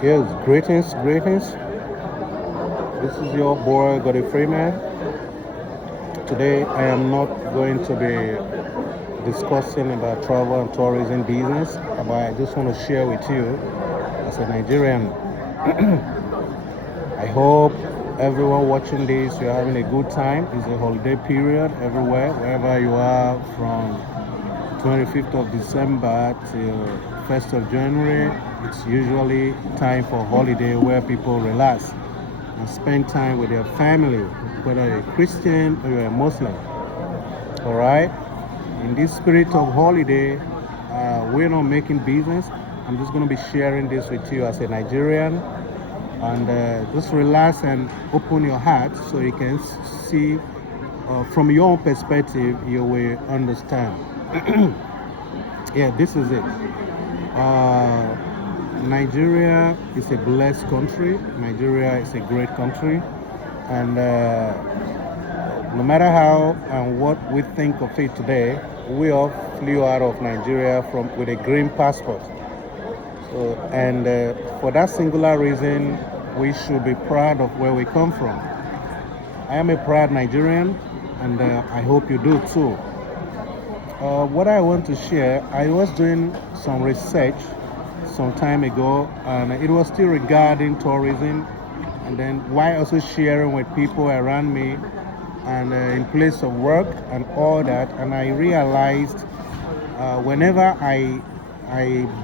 Yes, greetings. This is your boy, Goddy Freeman. Today, I am not going to be discussing about travel and tourism business, but I just want to share with you as a Nigerian. I hope everyone watching this, you're having a good time. It's a holiday period everywhere, wherever you are from 25th of December till 1st of January. It's usually time for holiday where people relax and spend time with their family, whether you're a Christian or you're a Muslim. All right? In this spirit of holiday, we're not making business. I'm just going to be sharing this with you as a Nigerian. And just relax and open your heart so you can see from your own perspective, you will understand. Yeah, this is it. Uh, Nigeria is a blessed country. Nigeria is a great country. And no matter how and what we think of it today, we all flew out of Nigeria with a green passport. So, and for that singular reason, we should be proud of where we come from. I am a proud Nigerian, and I hope you do too. What I want to share, I was doing some research some time ago, and it was still regarding tourism, and then why also sharing with people around me and in place of work and all that. And I realized whenever I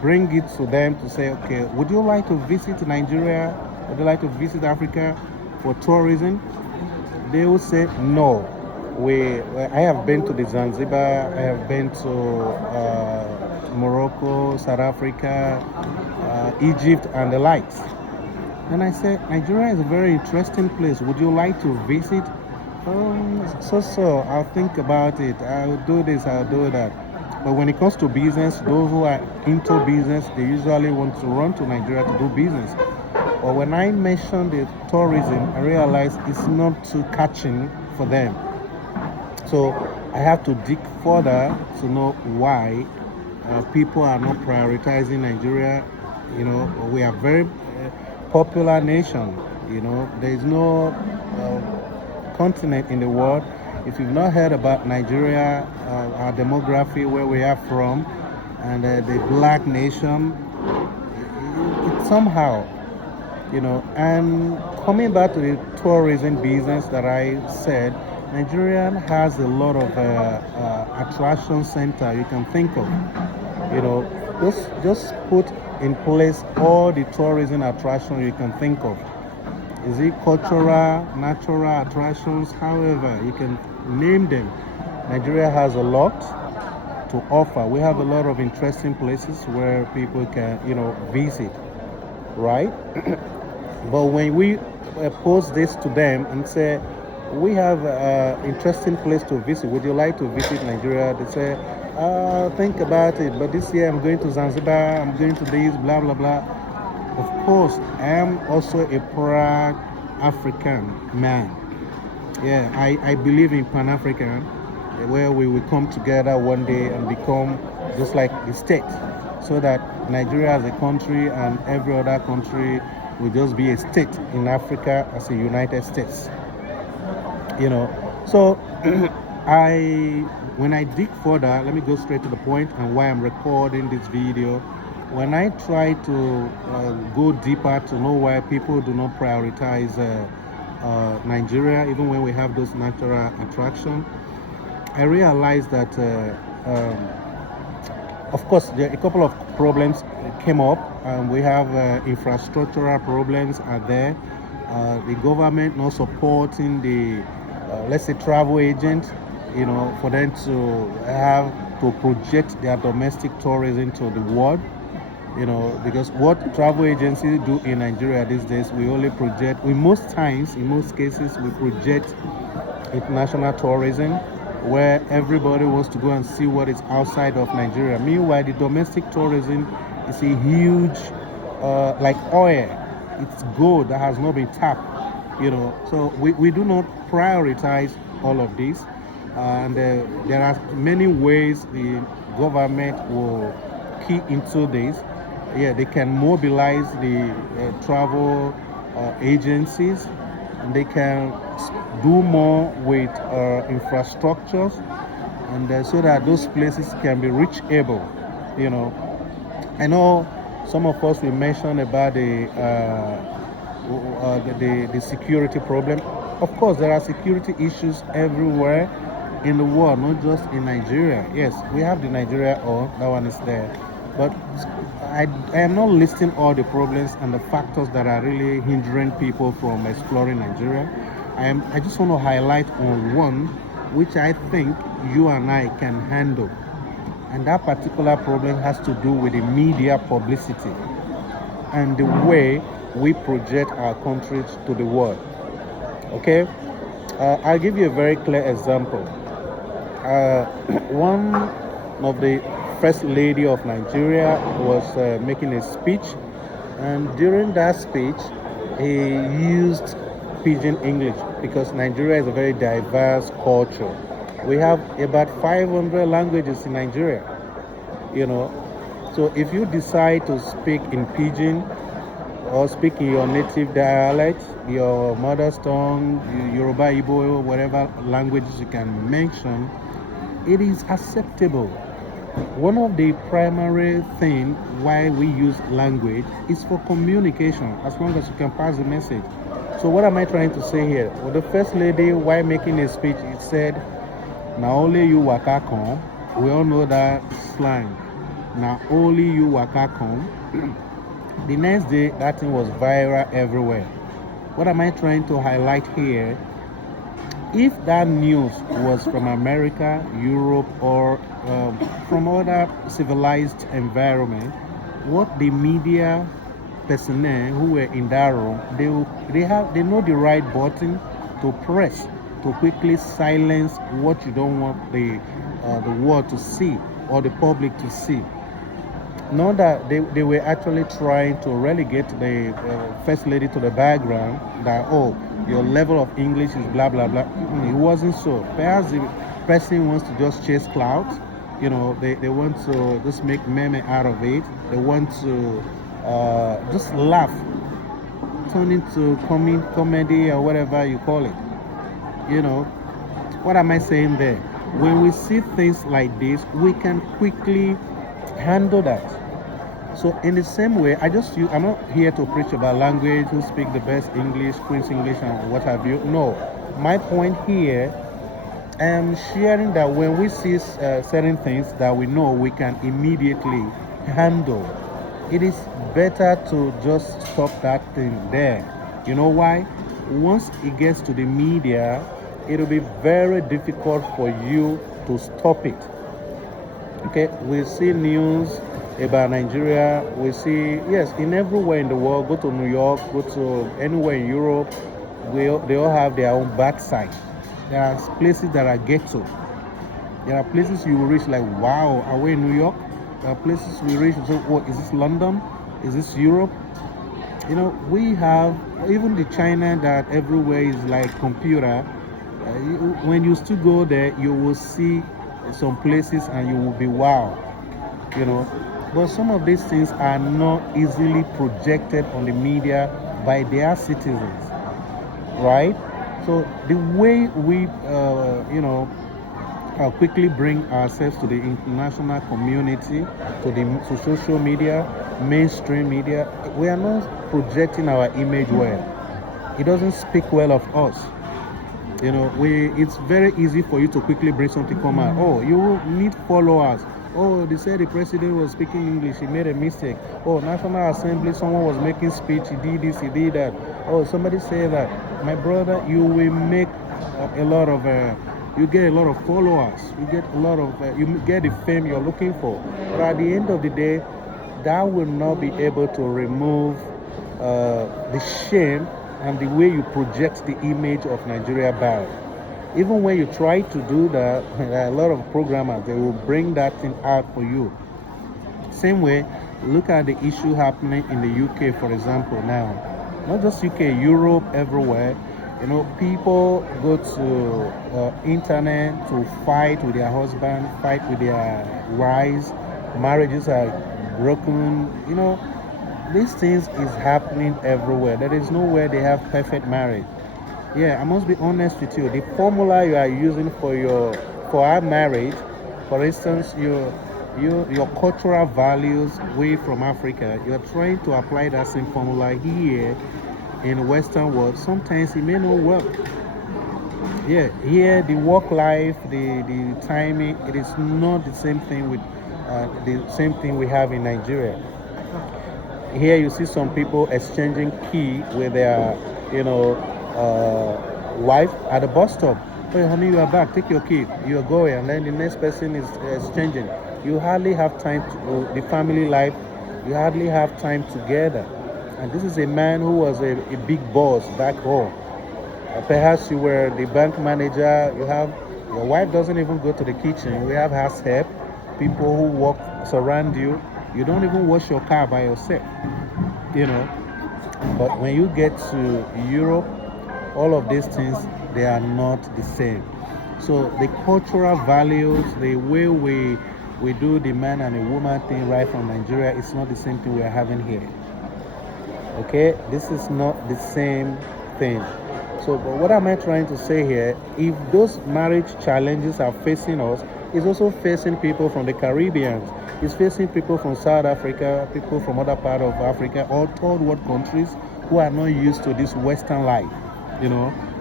bring it to them to say, okay, would you like to visit Nigeria? Would you like to visit Africa for tourism? They will say no. I have been to the Zanzibar, I have been to Morocco, South Africa, Egypt, and the likes. And I said, Nigeria is a very interesting place. Would you like to visit? So, I'll think about it. I'll do this, I'll do that. But when it comes to business, those who are into business, they usually want to run to Nigeria to do business. But when I mentioned the tourism, I realized it's not too catching for them. So I have to dig further to know why people are not prioritizing Nigeria. You know, we are very popular nation. You know, there is no continent in the world. If you've not heard about Nigeria, our demography, where we are from, and the black nation, it somehow, you know. And coming back to the tourism business that I said, Nigeria has a lot of attraction center you can think of. You know, just put in place all the tourism attraction you can think of. Is it cultural, natural attractions? However, you can name them. Nigeria has a lot to offer. We have a lot of interesting places where people can, you know, visit, right? But when we post this to them and say, we have an interesting place to visit, would you like to visit Nigeria? They say, think about it, but this year I'm going to Zanzibar, I'm going to this, blah, blah, blah. Of course, I am also a proud African man. Yeah, I believe in Pan-African, where we will come together one day and become just like the state, so that Nigeria as a country and every other country will just be a state in Africa as a United States. You know, so when I dig further, let me go straight to the point and why I'm recording this video. When I try to go deeper to know why people do not prioritize Nigeria, even when we have those natural attractions, I realized that of course there are a couple of problems came up, and we have infrastructural problems are there. The government not supporting the let's say travel agent, you know, for them to have to project their domestic tourism to the world, you know, because what travel agencies do in Nigeria these days, we only project, in most times, in most cases, we project international tourism where everybody wants to go and see what is outside of Nigeria. Meanwhile, the domestic tourism is a huge, like oil, it's gold that has not been tapped. You know, so we do not prioritize all of this, and there are many ways the government will key into this. yeah, they can mobilize the travel agencies, and they can do more with infrastructures, and so that those places can be reachable. You know, I know some of us will mention about the security problem. Of course, there are security issues everywhere in the world, not just in Nigeria. Yes, we have the Nigeria, that one is there. But I am not listing all the problems and the factors that are really hindering people from exploring Nigeria. I just want to highlight on one which I think you and I can handle. And that particular problem has to do with the media publicity and the way we project our countries to the world. Okay? I'll give you a very clear example. One of the first lady of Nigeria was making a speech, and during that speech, he used pidgin English because Nigeria is a very diverse culture. We have about 500 languages in Nigeria, you know. So if you decide to speak in pidgin or speak in your native dialect, your mother's tongue, Yoruba, Igbo, whatever languages you can mention, it is acceptable. One of the primary things why we use language is for communication, as long as you can pass the message. So what am I trying to say here? Well, the first lady, while making a speech, it said, "Now only you waka come." We all know that slang. Now only you waka come. The next day, that thing was viral everywhere. What am I trying to highlight here? If that news was from America, Europe, or from other civilized environment, what the media personnel who were in that room, they know the right button to press to quickly silence what you don't want the world to see or the public to see. Not that they were actually trying to relegate the first lady to the background, that, oh, your level of English is blah, blah, blah. It wasn't so. Perhaps the person wants to just chase clouds. You know, they want to just make meme out of it. They want to just laugh, turn into comedy or whatever you call it. You know, what am I saying there? When we see things like this, we can quickly handle that. So in the same way, I'm not here to preach about language, who speak the best English, Queen's English, and what have you. No, my point here, I am sharing that when we see certain things that we know we can immediately handle, it is better to just stop that thing there. You know why? Once it gets to the media, it'll be very difficult for you to stop it. Okay, we see news about Nigeria. We see, yes, in everywhere in the world. Go to New York, go to anywhere in Europe, they all have their own bad side. There are places that are ghetto. There are places you will reach like, wow, are we in New York? There are places we reach, so what, is this London? Is this Europe? You know, we have even the China that everywhere is like computer. When you still go there, you will see some places and you will be wow, you know. But some of these things are not easily projected on the media by their citizens, right? So the way we quickly bring ourselves to the international community, to social media, mainstream media, we are not projecting our image well. It doesn't speak well of us. You know, it's very easy for you to quickly bring something come out. Oh, you need followers. Oh, they said the president was speaking English, he made a mistake. Oh, National Assembly, someone was making speech, he did this, he did that. Oh, somebody said that. My brother, you will make you get a lot of followers. You get a lot of, you get the fame you're looking for. But at the end of the day, that will not be able to remove the shame and the way you project the image of Nigeria bad. Even when you try to do that, there are a lot of programmers, they will bring that thing out for you. Same way, look at the issue happening in the UK, for example, now. Not just UK, Europe, everywhere. You know, people go to internet to fight with their husband, fight with their wives. Marriages are broken. These things is happening everywhere. There is nowhere they have perfect marriage. Yeah, I must be honest with you. The formula you are using for our marriage, for instance, your cultural values way from Africa, you are trying to apply that same formula here in the Western world. Sometimes it may not work. Yeah, here the work life, the timing, it is not the same thing we have in Nigeria. Here you see some people exchanging key with their, wife at the bus stop. Hey, honey, you are back. Take your key. You are going, and then the next person is exchanging. You hardly have time to the family life. You hardly have time together. And this is a man who was a big boss back home. Perhaps you were the bank manager. Your wife doesn't even go to the kitchen. We have house help, people who work surround you. You don't even wash your car by yourself, you know. But when you get to Europe, all of these things, they are not the same. So the cultural values, the way we do the man and a woman thing right from Nigeria, it's not the same thing we are having here. Okay, this is not the same thing. So, but what am I trying to say here? If those marriage challenges are facing us, it's also facing people from the Caribbean. It's facing people from South Africa, people from other part of Africa, or third world countries who are not used to this Western life.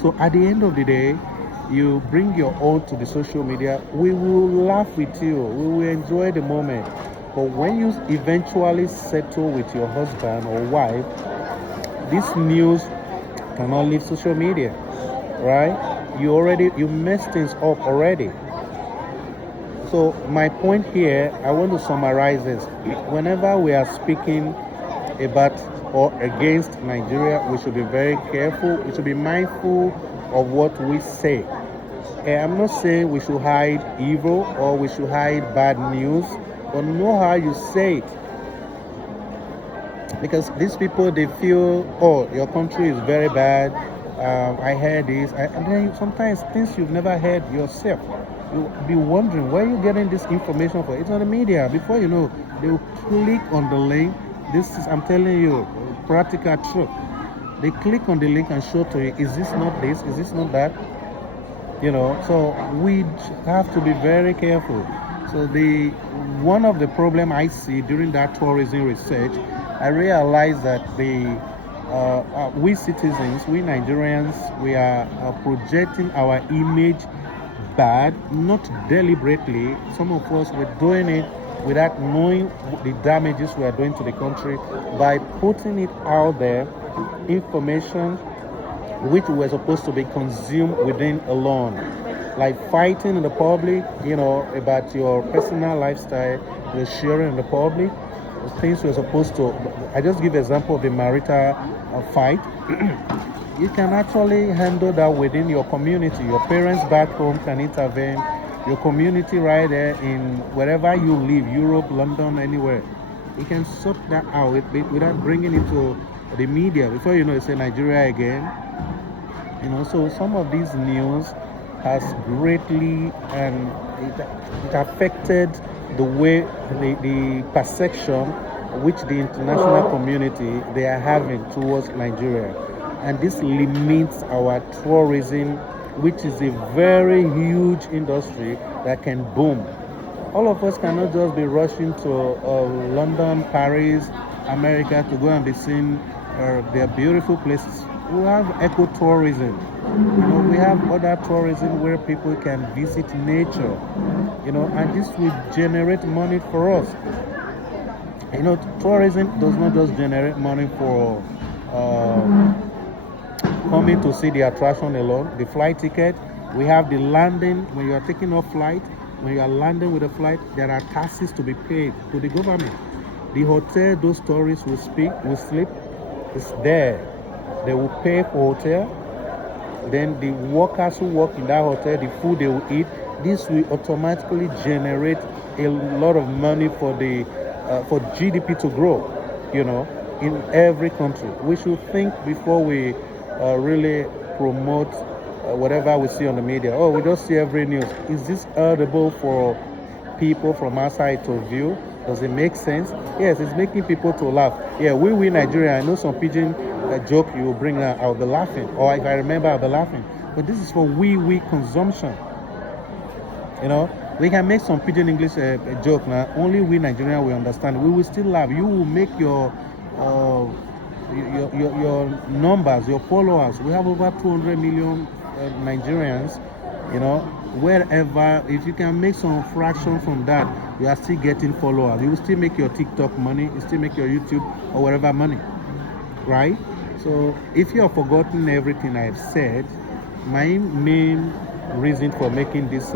So at the end of the day, you bring your own to the social media. We will laugh with you. We will enjoy the moment. But when you eventually settle with your husband or wife, this news cannot leave social media, right? You messed things up already. So my point here, I want to summarize this. Whenever we are speaking about or against Nigeria, we should be very careful. We should be mindful of what we say. And I'm not saying we should hide evil or we should hide bad news, but know how you say it. Because these people, they feel, oh, your country is very bad. I heard this. And then sometimes things you've never heard yourself. You'll be wondering where you're getting this information from. It's on the media. Before you know, they will click on the link. This is, I'm telling you, practical truth. They click on the link and show to you, is this not this? Is this not that? So we have to be very careful. So one of the problem I see during that tourism research, I realized that we citizens, we Nigerians, we are projecting our image bad, not deliberately. Some of us were doing it without knowing the damages we are doing to the country by putting it out there, information which were supposed to be consumed within alone, like fighting in the public, about your personal lifestyle, you're sharing in the public, things you're supposed to. I just give example of the marital fight. You can actually handle that within your community. Your parents back home can intervene. Your community right there in wherever you live, Europe, London, anywhere. You can sort that out without bringing it to the media. Before you know, you say Nigeria again. So some of these news has greatly and it affected the way the perception which the international community they are having towards Nigeria. And this limits our tourism, which is a very huge industry that can boom. All of us cannot just be rushing to London, Paris, America to go and be seeing their beautiful places. We have ecotourism. We have other tourism where people can visit nature. And this will generate money for us. Tourism does not just generate money for coming to see the attraction alone, the flight ticket. We have the landing. When you are taking off flight, when you are landing with a flight, there are taxes to be paid to the government. The hotel those tourists will sleep, is there. They will pay for hotel. Then the workers who work in that hotel, the food they will eat, this will automatically generate a lot of money for GDP to grow, in every country. We should think before we really promote whatever we see on the media. We just see every news. Is this audible for people from outside to view? Does it make sense? Yes, it's making people to laugh. Yeah, we Nigeria, I know some pidgin joke you will bring out, I'll be laughing. Or if I remember, I'll be laughing. But this is for we consumption. You know, we can make some pidgin English joke now. Only we Nigerian will understand. We will still laugh. You will make uh, your numbers, your followers. We have over 200 million Nigerians. You know, wherever, if you can make some fraction from that, you are still getting followers. You will still make your TikTok money. You still make your YouTube or whatever money, right? So if you have forgotten everything I've said, my main reason for making this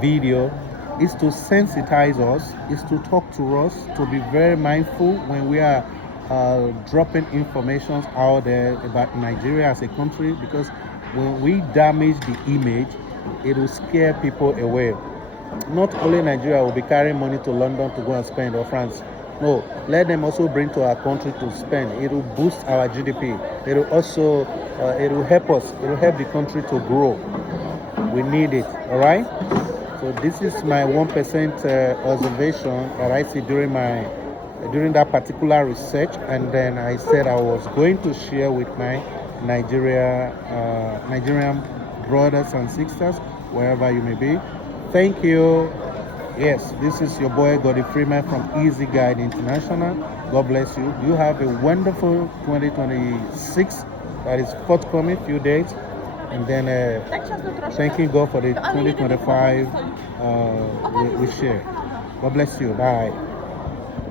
video is to sensitize us, is to talk to us, to be very mindful when we are dropping information out there about Nigeria as a country, because when we damage the image, it will scare people away. Not only Nigeria will be carrying money to London to go and spend, or France. No, let them also bring to our country to spend. It will boost our GDP. It will also, it will help us. It will help the country to grow. We need it, all right? So this is my 1% observation that I see during that particular research, and then I said I was going to share with my Nigerian brothers and sisters, wherever you may be. Thank you. Yes, this is your boy Goddy Freeman from Easy Guide International. God bless you. You have a wonderful 2026 that is forthcoming, few days. And then thanking God for the 2025 we share. God bless you. Bye.